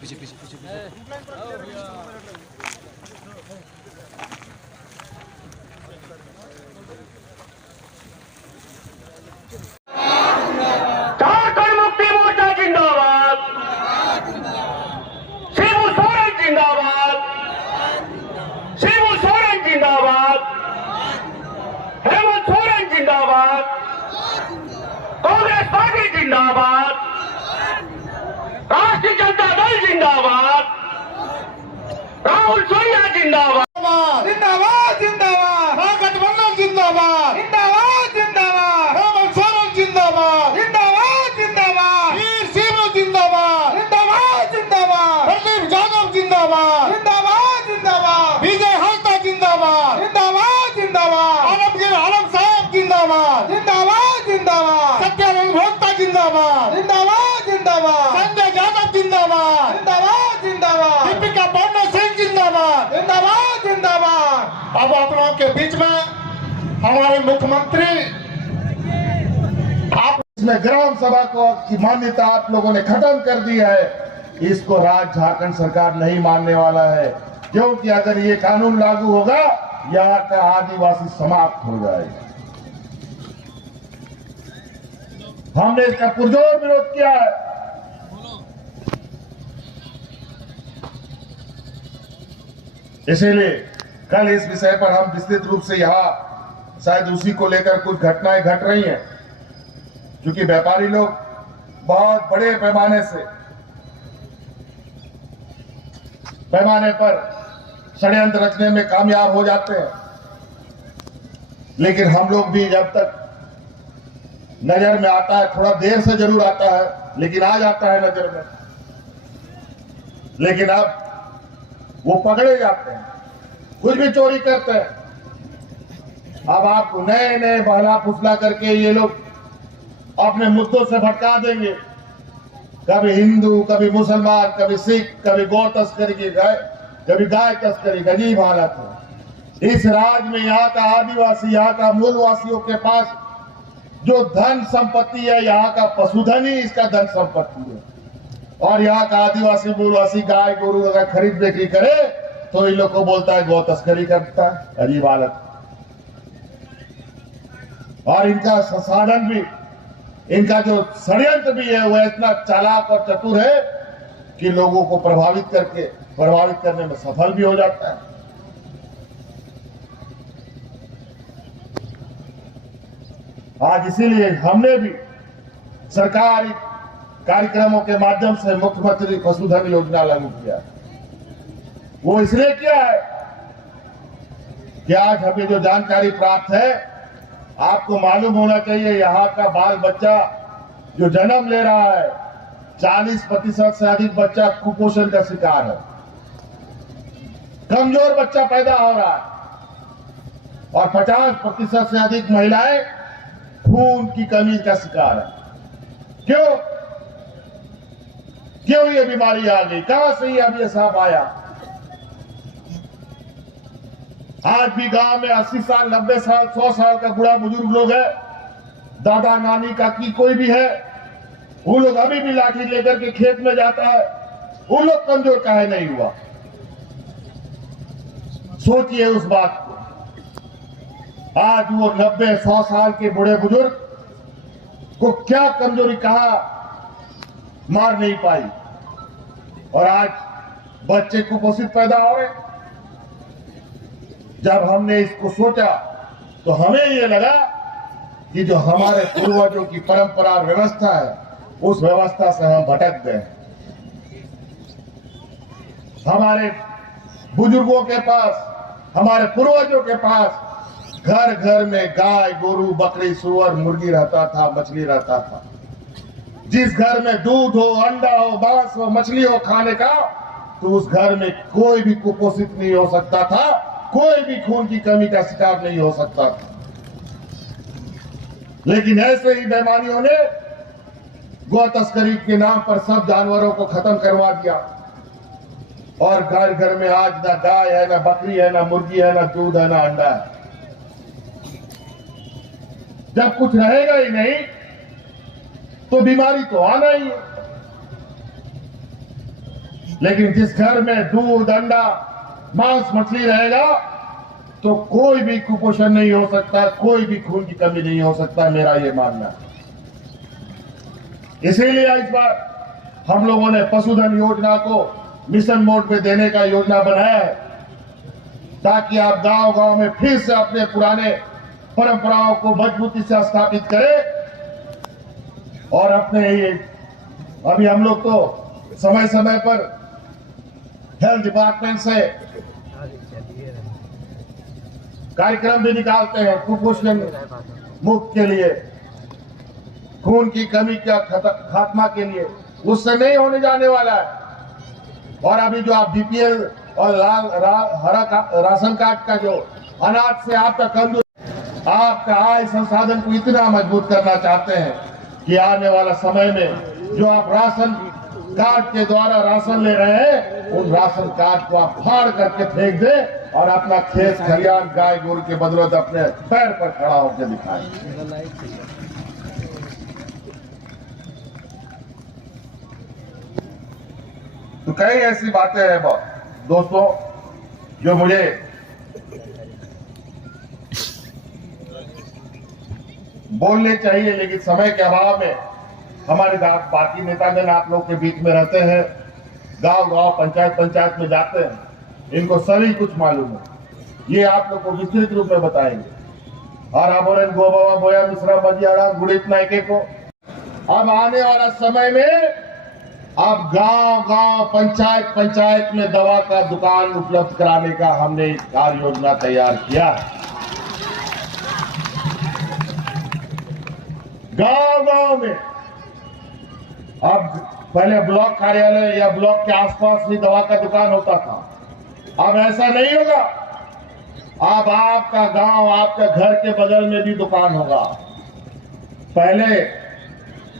पीछे पीछे पीछे झारखंड मुक्ति मोर्चा जिंदाबाद, शिबू सोरेन जिंदाबाद, शिबू सोरेन जिंदाबाद, हेमंत सोरेन जिंदाबाद, कांग्रेस पार्टी जिंदाबाद, राष्ट्रीय जनता दल जिंदाबाद, राहुल सोनिया जिंदाबाद, जिंदाबाद जिंदाबाद महागठबंधन जिंदाबाद जिंदाबाद जिंदाबाद हेमंत सोरेन जिंदाबाद जिंदाबाद जिंदाबाद वीर सिंह जिंदाबाद जिंदाबाद जिंदाबाद प्रदीप यादव जिंदाबाद जिंदाबाद जिंदाबाद विजय हांसदा जिंदाबाद जिंदाबाद जिंदाबाद आलमगीर आलम साहब जिंदाबाद जिंदाबाद जिंदाबाद सत्यानंद भोक्ता जिंदाबाद जिंदाबाद जिंदाबाद संजय यादव जिंदाबाद जिंदाबाद जिंदाबाद दीपिका पांडे सिंह जिंदाबाद जिंदाबाद जिंदाबाद। अब आप लोगों के बीच में हमारे मुख्यमंत्री, आप इसमें ग्राम सभा को की मान्यता आप लोगों ने खत्म कर दी है। इसको राज्य झारखंड सरकार नहीं मानने वाला है, क्योंकि अगर ये कानून लागू होगा यहाँ का आदिवासी समाप्त हो जाएगा। हमने इसका पुरजोर विरोध किया है। इसीलिए कल इस विषय पर हम विस्तृत रूप से यहाँ शायद उसी को लेकर कुछ घटनाएं घट रही हैं, क्योंकि व्यापारी लोग बहुत बड़े पैमाने पर षड्यंत्र रचने में कामयाब हो जाते हैं। लेकिन हम लोग भी जब तक नजर में आता है, थोड़ा देर से जरूर आता है लेकिन आ जाता है नजर में, लेकिन अब वो पकड़े जाते हैं, कुछ भी चोरी करते हैं। अब आपको नए नए बहला फुसला करके ये लोग अपने मुद्दों से भटका देंगे। कभी हिंदू, कभी मुसलमान, कभी सिख, कभी गौ तस्करी की कभी गाय तस्करी। अजीब हालत है इस राज्य में। यहाँ का आदिवासी, यहाँ का मूलवासियों के पास जो धन संपत्ति है, यहाँ का पशुधन ही इसका धन संपत्ति है। और यहाँ का आदिवासी मूलवासी गाय गोरू अगर खरीद बिक्री करे तो इन लोग को बोलता है गौ तस्करी करता है। अजीब हालत। और इनका संसाधन भी, इनका जो षड्यंत्र भी है, वह इतना चालाक और चतुर है कि लोगों को प्रभावित करने में सफल भी हो जाता है। आज इसीलिए हमने भी सरकारी कार्यक्रमों के माध्यम से मुख्यमंत्री पशुधन योजना लागू किया। वो इसलिए किया है कि आज हमें जो जानकारी प्राप्त है, आपको मालूम होना चाहिए, यहाँ का बाल बच्चा जो जन्म ले रहा है, 40% से अधिक बच्चा कुपोषण का शिकार है। कमजोर बच्चा पैदा हो रहा है और 50% से अधिक महिलाएं खून की कमी का शिकार है। क्यों ये बीमारी आ गई? कहां से अब ये सांप आया? आज भी गांव में 80 साल, 90 साल, 100 साल का बूढ़ा बुजुर्ग लोग है, दादा नानी काकी कोई भी है, वो लोग अभी भी लाठी लेकर के खेत में जाता है। उन लोग कमजोर काहे नहीं हुआ? सोचिए उस बात को। आज वो 90-100 साल के बूढ़े बुजुर्ग को क्या कमजोरी कहा मार नहीं पाई, और आज बच्चे कुपोषित पैदा हो रहे। जब हमने इसको सोचा तो हमें ये लगा कि जो हमारे पूर्वजों की परंपरा व्यवस्था है, उस व्यवस्था से हम भटक गए। हमारे बुजुर्गों के पास, हमारे पूर्वजों के पास घर घर में गाय गोरू बकरी सुअर मुर्गी रहता था, मछली रहता था। जिस घर में दूध हो, अंडा हो, मांस हो, मछली हो खाने का, तो उस घर में कोई भी कुपोषित नहीं हो सकता था, कोई भी खून की कमी का शिकार नहीं हो सकता था। लेकिन ऐसे ही बेईमानियों ने गौ तस्करी के नाम पर सब जानवरों को खत्म करवा दिया, और घर घर में आज ना गाय है, ना बकरी है, ना मुर्गी है, ना दूध है, ना अंडा है। जब कुछ रहेगा ही नहीं तो बीमारी तो आना ही है। लेकिन जिस घर में दूध, अंडा, मांस, मछली रहेगा तो कोई भी कुपोषण नहीं हो सकता, कोई भी खून की कमी नहीं हो सकता, मेरा ये मानना है। इसीलिए इस बार हम लोगों ने पशुधन योजना को मिशन मोड पे देने का योजना बनाया है, ताकि आप गांव-गांव में फिर से अपने पुराने परंपराओं को मजबूती से स्थापित करें। और अपने ये अभी हम लोग तो समय समय पर हेल्थ डिपार्टमेंट से कार्यक्रम भी निकालते हैं कुपोषण मुक्त के लिए, खून की कमी का खात्मा के लिए। उससे नहीं होने जाने वाला है। और अभी जो आप बीपीएल और हरा राशन कार्ड का जो अनाज से आपका आपका आय संसाधन को इतना मजबूत करना चाहते हैं कि आने वाला समय में जो आप राशन कार्ड के द्वारा राशन ले रहे हैं, उन राशन कार्ड को आप फाड़ करके फेंक दें और अपना खेत खलियान गाय गोरू के बदौलत अपने पैर पर खड़ा होकर दिखाएं। तो कई ऐसी बातें हैं दोस्तों जो मुझे बोलने चाहिए, लेकिन समय के अभाव में हमारे बाकी नेतागण आप लोग के बीच में रहते हैं, गांव-गांव, पंचायत में जाते हैं, इनको सभी कुछ मालूम है। ये आप लोग को विस्तृत रूप में बताएंगे। और अब गोबाबा बोया मिश्रा बजियाड़ा गुड़ित नायके को अब आने वाला समय में अब गांव-गांव, पंचायत में दवा का दुकान उपलब्ध कराने का हमने एक कार्य योजना तैयार किया है। गांव-गांव में अब पहले ब्लॉक कार्यालय या ब्लॉक के आसपास ही दवा का दुकान होता था, अब ऐसा नहीं होगा। अब आपका गांव, आपका घर के बगल में भी दुकान होगा। पहले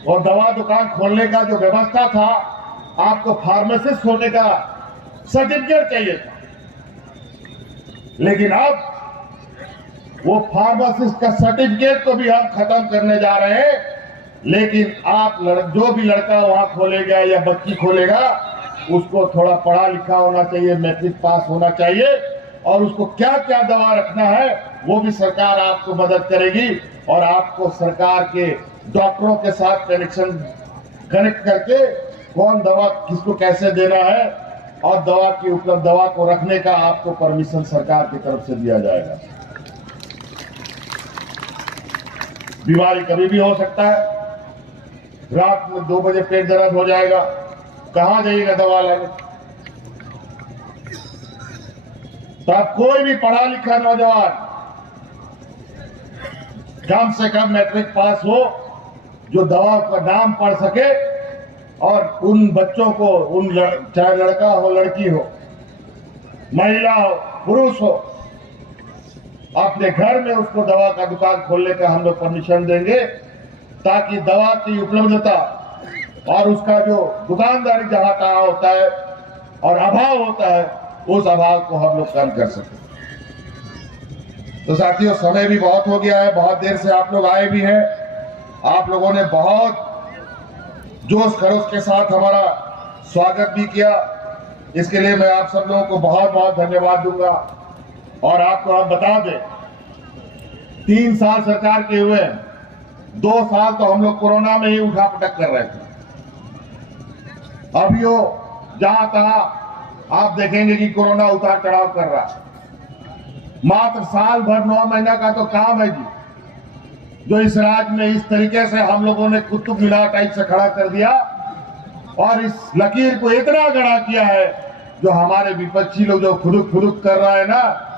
वो दवा दुकान खोलने का जो व्यवस्था था, आपको फार्मासिस्ट होने का सर्टिफिकेट चाहिए था, लेकिन अब वो फार्मासिस्ट का सर्टिफिकेट को भी हम खत्म करने जा रहे हैं। लेकिन आप जो भी लड़का वहां खोलेगा या बच्ची खोलेगा, उसको थोड़ा पढ़ा लिखा होना चाहिए, मैट्रिक पास होना चाहिए, और उसको क्या क्या दवा रखना है वो भी सरकार आपको मदद करेगी। और आपको सरकार के डॉक्टरों के साथ कनेक्ट करके कौन दवा किसको कैसे देना है और दवा की उपलब्ध दवा को रखने का आपको परमिशन सरकार की तरफ से दिया जाएगा। बीमारी कभी भी हो सकता है, रात में 2 बजे पेट दर्द हो जाएगा, कहां जाइएगा दवा लेने? तो आप कोई भी पढ़ा लिखा नौजवान कम से कम मैट्रिक पास हो, जो दवा का नाम पढ़ सके, और उन बच्चों को, चाहे लड़का हो लड़की हो, महिला हो पुरुष हो, अपने घर में उसको दवा का दुकान खोलने का हम लोग परमिशन देंगे, ताकि दवा की उपलब्धता और उसका जो दुकानदारी जहां तहां होता है और अभाव होता है, उस अभाव को हम लोग कम कर सकें। तो साथियों, समय भी बहुत हो गया है, बहुत देर से आप लोग आए भी हैं। आप लोगों ने बहुत जोश खरोश के साथ हमारा स्वागत भी किया, इसके लिए मैं आप सब लोगों को बहुत बहुत धन्यवाद दूंगा। और आपको हम बता दें, 3 साल सरकार के हुए, 2 साल तो हम लोग कोरोना में ही उठा पटक कर रहे थे। अब यो जहां तहां आप देखेंगे कि कोरोना उतार चढ़ाव कर रहा है। मात्र साल भर 9 महीना का तो काम है जी, जो इस राज्य में इस तरीके से हम लोगों ने कुतुब मीनार टाइप से खड़ा कर दिया और इस लकीर को इतना गड़ा किया है, जो हमारे विपक्षी लोग जो खुदुक कर रहा है ना,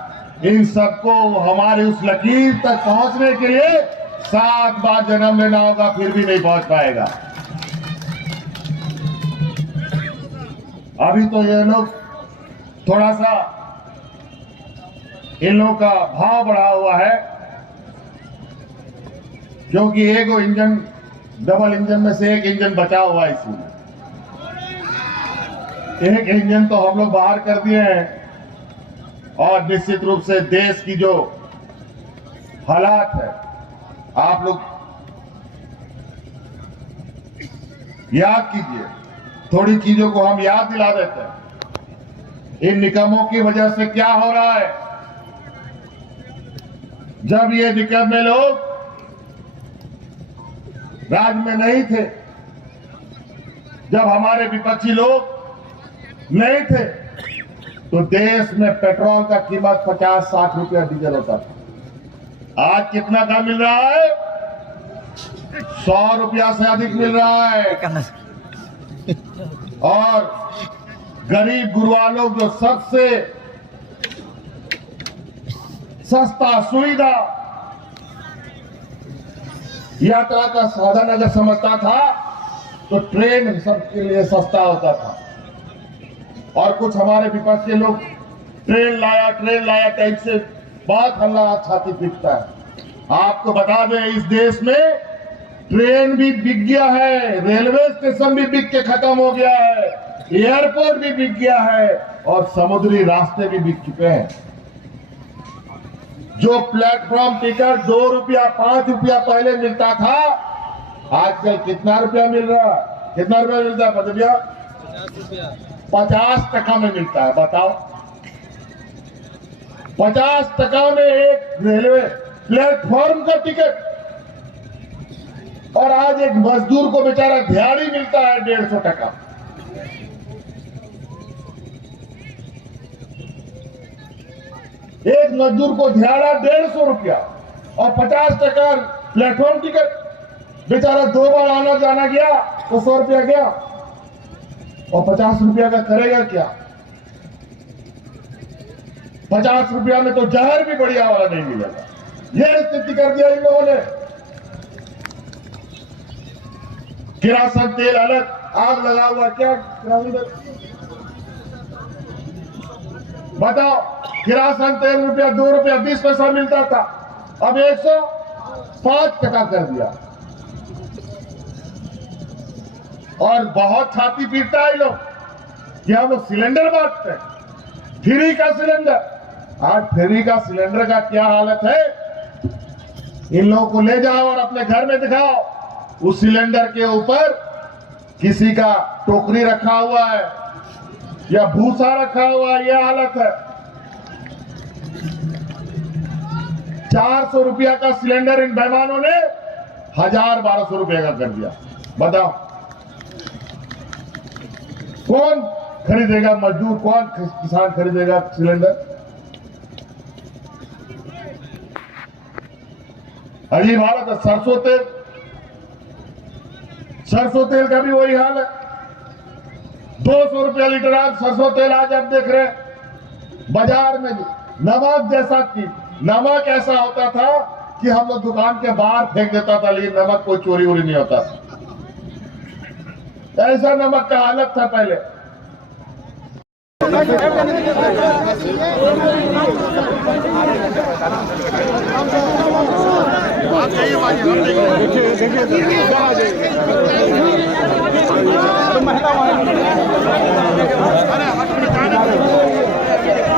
इन सबको हमारे उस लकीर तक पहुंचने के लिए 7 बार जन्म लेना होगा, फिर भी नहीं पहुंच पाएगा। अभी तो ये लोग थोड़ा सा, इन लोगों का भाव बढ़ा हुआ है, क्योंकि एक इंजन, डबल इंजन में से एक इंजन बचा हुआ है। इसमें एक इंजन तो हम लोग बाहर कर दिए हैं, और निश्चित रूप से देश की जो हालात है, आप लोग याद कीजिए, थोड़ी चीजों को हम याद दिला देते हैं। इन निकमों की वजह से क्या हो रहा है, जब ये निकम्मे लोग राज में नहीं थे, जब हमारे विपक्षी लोग नहीं थे, तो देश में पेट्रोल का कीमत 50-60 रुपया डीजल होता था। आज कितना का मिल रहा है? 100 रुपया से अधिक मिल रहा है। और गरीब गुरबा लोग जो सबसे सस्ता सुविधा यात्रा का साधन अगर समझता था तो ट्रेन सबके लिए सस्ता होता था। और कुछ हमारे विपक्ष के लोग ट्रेन लाया टाइप से बहुत हल्ला छाती पीटता है। आपको बता दें, इस देश में ट्रेन भी बिक गया है, रेलवे स्टेशन भी बिक के खत्म हो गया है, एयरपोर्ट भी बिक गया है और समुद्री रास्ते भी बिक चुके हैं। जो प्लेटफॉर्म टिकट 2 रुपया 5 रुपया पहले मिलता था, आजकल कितना रुपया मिल रहा है? कितना रुपया मिलता है भैया? 50 टका में मिलता है। बताओ, 50 टका में एक रेलवे प्लेटफॉर्म का टिकट। और आज एक मजदूर को बेचारा दिहाड़ी मिलता है 150 टका। एक मजदूर को दिहाड़ा 150 रुपया और 50 टका प्लेटफॉर्म टिकट। बेचारा 2 बार आना जाना गया तो 100 रुपया गया और 50 रुपया का करेगा क्या? 50 रुपया में तो जहर भी बढ़िया वाला नहीं मिलेगा। यह स्थिति कर दिया इन लोगों ने। किरासन तेल अलग, आग लगा हुआ क्या? बताओ, किरासन तेल 2 रुपया 20 पैसा मिलता था, अब 105 टका कर दिया। और बहुत छाती पीटता है लोग कि हम लोग सिलेंडर बांटते हैं, फ्री का सिलेंडर। आज फ्री का सिलेंडर का क्या हालत है? इन लोगों को ले जाओ और अपने घर में दिखाओ, उस सिलेंडर के ऊपर किसी का टोकरी रखा हुआ है या भूसा रखा हुआ है। यह हालत है। 400 रुपया का सिलेंडर इन बेईमानों ने 1000-1200 रुपये का कर दिया। बताओ, कौन खरीदेगा? मजदूर कौन, किसान खरीदेगा सिलेंडर? अजीब हालत है। सरसों तेल का भी वही हाल है। 200 रुपया लीटर आज सरसों तेल। आज आप देख रहे हैं बाजार में नमक जैसा चीज, नमक ऐसा होता था कि हम लोग दुकान के बाहर फेंक देता था, लेकिन नमक कोई चोरी वोरी नहीं होता। ऐसा नमक का हालत था पहले। देखिए